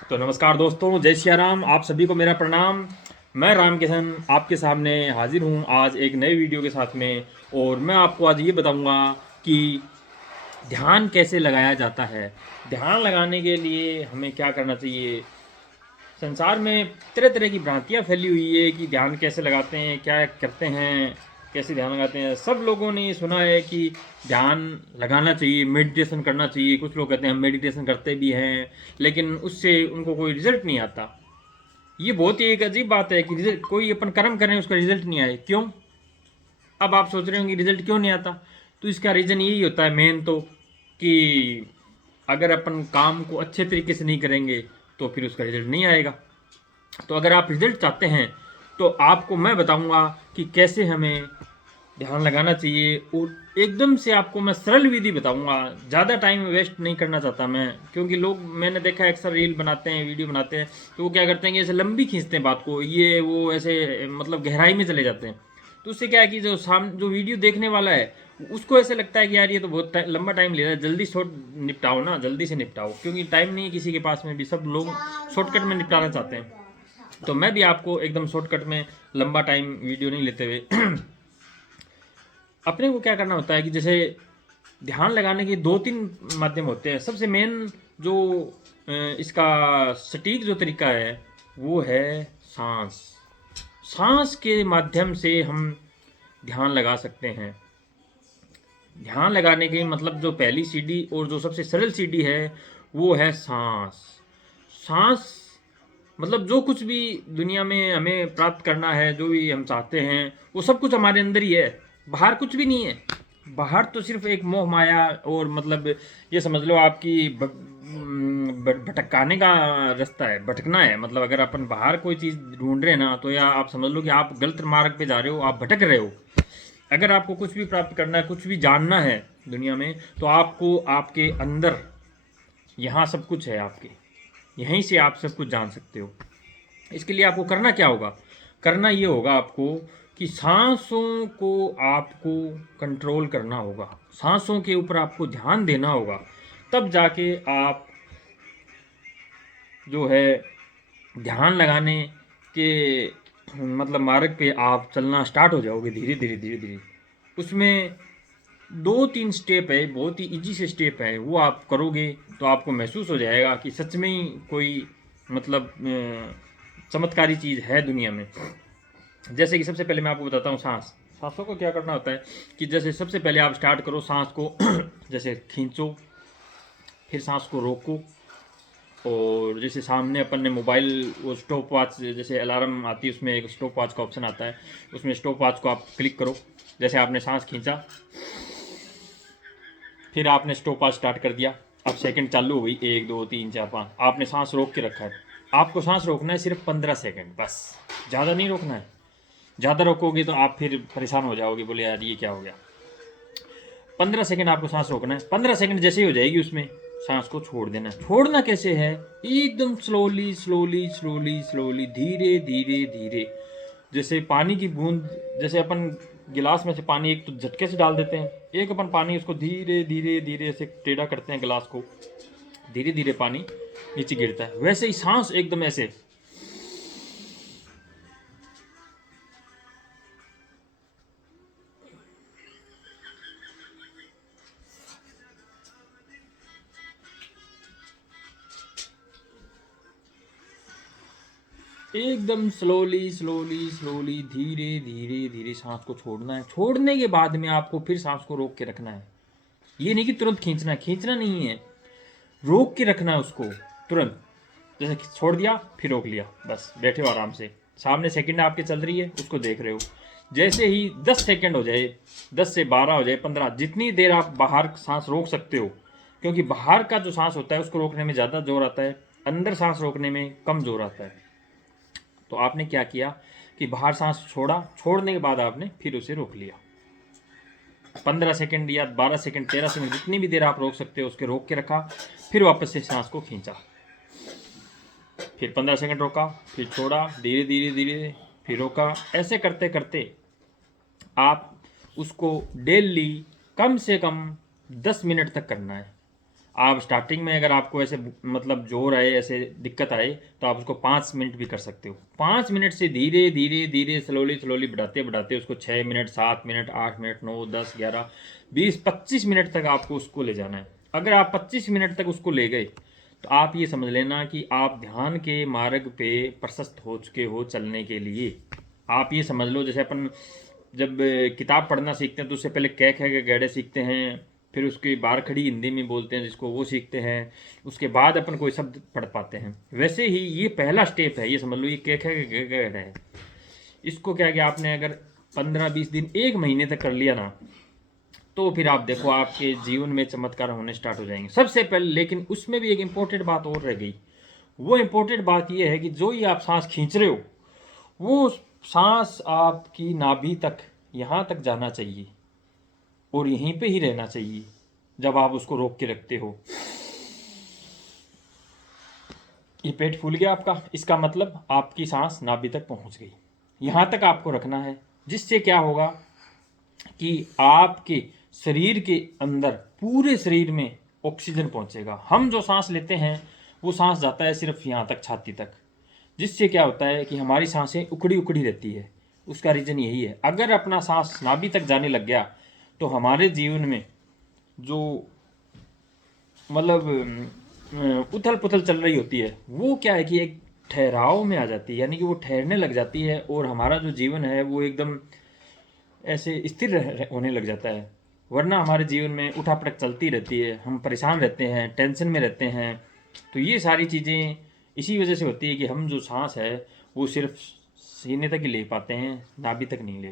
तो नमस्कार दोस्तों, जय सिया राम। आप सभी को मेरा प्रणाम। मैं राम किशन आपके सामने हाजिर हूँ आज एक नए वीडियो के साथ में। और मैं आपको आज ये बताऊँगा कि ध्यान कैसे लगाया जाता है। ध्यान लगाने के लिए हमें क्या करना चाहिए। संसार में तरह तरह की भ्रांतियाँ फैली हुई है कि ध्यान कैसे लगाते हैं, क्या करते हैं, कैसे ध्यान लगाते हैं। सब लोगों ने सुना है कि ध्यान लगाना चाहिए, मेडिटेशन करना चाहिए। कुछ लोग कहते हैं हम मेडिटेशन करते भी हैं, लेकिन उससे उनको कोई रिजल्ट नहीं आता। ये बहुत ही एक अजीब बात है कि रिजल्ट कोई अपन कर्म करें उसका रिजल्ट नहीं आए, क्यों। अब आप सोच रहे होंगे रिजल्ट क्यों नहीं आता। तो इसका रीज़न यही होता है मेन तो, कि अगर अपन काम को अच्छे तरीके से नहीं करेंगे तो फिर उसका रिजल्ट नहीं आएगा। तो अगर आप रिजल्ट चाहते हैं तो आपको मैं बताऊंगा कि कैसे हमें ध्यान लगाना चाहिए। और एकदम से आपको मैं सरल विधि बताऊंगा। ज़्यादा टाइम वेस्ट नहीं करना चाहता मैं, क्योंकि लोग मैंने देखा है अक्सर रील बनाते हैं, वीडियो बनाते हैं, तो वो क्या करते हैं कि ऐसे लंबी खींचते हैं बात को, ये वो ऐसे मतलब गहराई में चले जाते हैं। तो उससे क्या है कि जो वीडियो देखने वाला है उसको ऐसे लगता है कि यार ये तो बहुत लंबा टाइम ले रहा है, जल्दी शॉर्ट निपटाओ ना, जल्दी से निपटाओ, क्योंकि टाइम नहीं है किसी के पास में भी, सब लोग शॉर्टकट में निपटाना चाहते हैं। तो मैं भी आपको एकदम शॉर्टकट में लंबा टाइम वीडियो नहीं लेते हुए अपने को क्या करना होता है कि जैसे ध्यान लगाने के दो तीन माध्यम होते हैं। सबसे मेन जो इसका सटीक जो तरीका है वो है सांस। सांस के माध्यम से हम ध्यान लगा सकते हैं। ध्यान लगाने की मतलब जो पहली सीढ़ी और जो सबसे सरल सीढ़ी है वो है सांस। सांस मतलब जो कुछ भी दुनिया में हमें प्राप्त करना है, जो भी हम चाहते हैं, वो सब कुछ हमारे अंदर ही है, बाहर कुछ भी नहीं है। बाहर तो सिर्फ एक मोह माया और मतलब ये समझ लो आपकी भटकाने का रास्ता है, भटकना है। मतलब अगर अपन बाहर कोई चीज़ ढूंढ रहे हैं ना, तो या आप समझ लो कि आप गलत मार्ग पे जा रहे हो, आप भटक रहे हो। अगर आपको कुछ भी प्राप्त करना है, कुछ भी जानना है दुनिया में, तो आपको आपके अंदर यहाँ सब कुछ है आपके, यहीं से आप सब कुछ जान सकते हो। इसके लिए आपको करना क्या होगा। करना ये होगा आपको कि सांसों को आपको कंट्रोल करना होगा, सांसों के ऊपर आपको ध्यान देना होगा। तब जाके आप जो है ध्यान लगाने के मतलब मार्ग पे आप चलना स्टार्ट हो जाओगे, धीरे धीरे धीरे धीरे। उसमें दो तीन स्टेप है, बहुत ही इजी से स्टेप है, वो आप करोगे तो आपको महसूस हो जाएगा कि सच में ही कोई मतलब चमत्कारी चीज़ है दुनिया में। जैसे कि सबसे पहले मैं आपको बताता हूँ सांस। सांसों को क्या करना होता है कि जैसे सबसे पहले आप स्टार्ट करो सांस को जैसे खींचो, फिर सांस को रोको। और जैसे सामने अपन ने मोबाइल वो स्टॉप वॉच जैसे अलार्म आती है, उसमें एक स्टॉप वॉच का ऑप्शन आता है, उसमें स्टॉप वॉच को आप क्लिक करो। जैसे आपने सांस खींचा, फिर आपने स्टॉप वॉच स्टार्ट कर दिया, अब सेकंड चालू हो गई, 1 2 3 4 5, आपने सांस रोक के रखा है। आपको सांस रोकना है सिर्फ 15 सेकंड बस, ज़्यादा नहीं रोकना है। ज़्यादा रोकोगे तो आप फिर परेशान हो जाओगे, बोले यार ये क्या हो गया। 15 सेकंड आपको सांस रोकना है। 15 सेकंड जैसे ही हो जाएगी उसमें सांस को छोड़ देना है। छोड़ना कैसे है, एकदम स्लोली स्लोली स्लोली स्लोली, धीरे धीरे धीरे। जैसे पानी की बूंद, जैसे अपन गिलास में से पानी एक तो झटके से डाल देते हैं, एक अपन पानी उसको धीरे धीरे धीरे से टेढ़ा करते हैं गिलास को, धीरे धीरे पानी नीचे गिरता है। वैसे ही सांस एकदम ऐसे एकदम स्लोली स्लोली स्लोली धीरे धीरे धीरे सांस को छोड़ना है। छोड़ने के बाद में आपको फिर सांस को रोक के रखना है। ये नहीं कि तुरंत खींचना है, खींचना नहीं है, रोक के रखना है उसको तुरंत। जैसे छोड़ दिया फिर रोक लिया, बस बैठे हो आराम से, सामने सेकंड आपके चल रही है उसको देख रहे हो। जैसे ही 10 सेकंड हो जाए, 10 से 12 हो जाए, 15, जितनी देर आप बाहर सांस रोक सकते हो, क्योंकि बाहर का जो सांस होता है उसको रोकने में ज़्यादा जोर आता है, अंदर सांस रोकने में कम जोर आता है। तो आपने क्या किया कि बाहर सांस छोड़ा, छोड़ने के बाद आपने फिर उसे रोक लिया। 15 सेकंड या 12 सेकंड, 13 सेकंड, जितनी भी देर आप रोक सकते हो उसके रोक के रखा, फिर वापस से सांस को खींचा, फिर 15 सेकंड रोका, फिर छोड़ा, धीरे धीरे धीरे, फिर रोका। ऐसे करते करते आप उसको डेली कम से कम 10 मिनट तक करना है। आप स्टार्टिंग में अगर आपको ऐसे मतलब जोर आए, ऐसे दिक्कत आए, तो आप उसको 5 मिनट भी कर सकते हो। 5 मिनट से धीरे धीरे धीरे स्लोली स्लोली बढ़ाते बढ़ाते उसको 6 मिनट, 7 मिनट, 8 मिनट, 9, 10, 11, 20, 25 मिनट तक आपको उसको ले जाना है। अगर आप 25 मिनट तक उसको ले गए तो आप ये समझ लेना कि आप ध्यान के मार्ग पे प्रशस्त हो चुके हो चलने के लिए। आप ये समझ लो, जैसे अपन जब किताब पढ़ना सीखते हैं तो उससे पहले कै खे के गैड़े सीखते हैं, फिर उसकी बार खड़ी हिंदी में बोलते हैं जिसको, वो सीखते हैं, उसके बाद अपन कोई शब्द पढ़ पाते हैं। वैसे ही ये पहला स्टेप है, ये समझ लो, ये कै खे के गैड़े है। इसको क्या कि आपने अगर 15-20 दिन, 1 महीने तक कर लिया ना, तो फिर आप देखो आपके जीवन में चमत्कार होने स्टार्ट हो जाएंगे सबसे पहले। लेकिन उसमें भी एक इम्पोर्टेंट बात और रह गई। वो इम्पोर्टेंट बात ये है कि जो ही आप सांस खींच रहे हो, वो सांस आपकी नाभि तक, यहाँ तक जाना चाहिए और यहीं पे ही रहना चाहिए। जब आप उसको रोक के रखते हो, ये पेट फूल गया आपका, इसका मतलब आपकी सांस नाभि तक पहुंच गई। यहाँ तक आपको रखना है, जिससे क्या होगा कि आपके शरीर के अंदर, पूरे शरीर में ऑक्सीजन पहुंचेगा। हम जो सांस लेते हैं वो सांस जाता है सिर्फ यहाँ तक, छाती तक, जिससे क्या होता है कि हमारी सांसें उखड़ी उखड़ी रहती है। उसका रीज़न यही है। अगर अपना सांस नाभि तक जाने लग गया तो हमारे जीवन में जो मतलब उथल पुथल चल रही होती है, वो क्या है कि एक ठहराव में आ जाती है, यानी कि वो ठहरने लग जाती है और हमारा जो जीवन है वो एकदम ऐसे स्थिर होने लग जाता है। वरना हमारे जीवन में उठापटक चलती रहती है, हम परेशान रहते हैं, टेंशन में रहते हैं। तो ये सारी चीज़ें इसी वजह से होती है कि हम जो सांस है वो सिर्फ सीने तक ही ले पाते हैं, नाभि तक नहीं ले